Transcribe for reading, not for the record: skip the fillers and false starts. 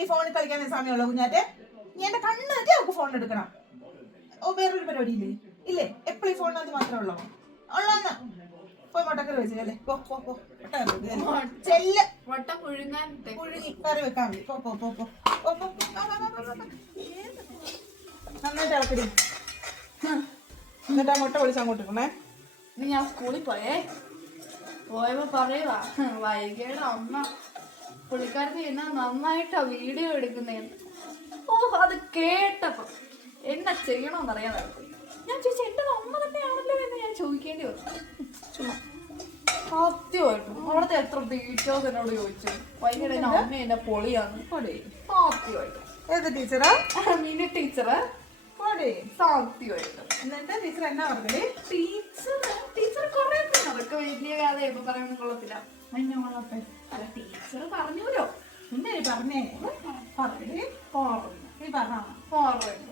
ഈ ഫോണിൽ കളിക്കാൻ സമയമുള്ള കുഞ്ഞാറ്റെ? നീ എന്റെ കണ്ണ് നോക്കി അവൾക്ക് ഫോൺ എടുക്കണം. ഓ വേറൊരു പരിപാടി ഇല്ലേ? ഇല്ലേ? എപ്പോഴും ഈ ഫോണിനകത്ത് മാത്രമേ ഉള്ളൂ. ഉള്ളോന്ന് പോയി മുട്ടക്കറി വെച്ചല്ലേ? പോ പോ പോ ചെല്ല്. മുട്ട പുഴുങ്ങി കറി വെക്കാൻ മതി. പോ പോ പോ പോ പോ. നന്നായിട്ട് ഇളക്കടി. എന്നിട്ട് ആ മുട്ട പൊളിച്ച് അങ്ങോട്ട് ഇടണേ. ഇനി ഞാൻ സ്കൂളിൽ പോയപ്പോ പറയുവാ വൈകിയുടെ അമ്മ പുള്ളിക്കാരത്തി എന്നാ നന്നായിട്ടാ വീഡിയോ എടുക്കുന്നേന്ന്. ഓ അത് കേട്ടപ്പോ എന്നാ ചെയ്യണോന്നറിയാതെ ഞാൻ ചോദിച്ചു എന്റെ അമ്മ തന്നെയാണല്ലോ എന്ന് ഞാൻ ചോദിക്കേണ്ടി വന്നു. ചുമ്മാ സത്യമായിട്ടും അവിടുത്തെ എത്ര ടീച്ചേഴ്സ് എന്നോട് ചോദിച്ചു വൈകിട്ട് എന്റെ അമ്മ എന്നെ പൊളിയാന്ന്. സത്യമായിട്ടും. ഏത് ടീച്ചറാ? Mini teacher. സത്യമായിട്ടും. എന്നിട്ട് ടീച്ചർ എന്നാ പറഞ്ഞേ? ടീച്ചർ കൊറേ അതൊക്കെ വലിയ കഥ ഇപ്പൊ പറയാൻ കൊള്ളത്തില്ല. ടീച്ചർ പറഞ്ഞൂലോ. പിന്നെ പറഞ്ഞേ? പറഞ്ഞു നീ പറഞ്ഞോ? പറഞ്ഞു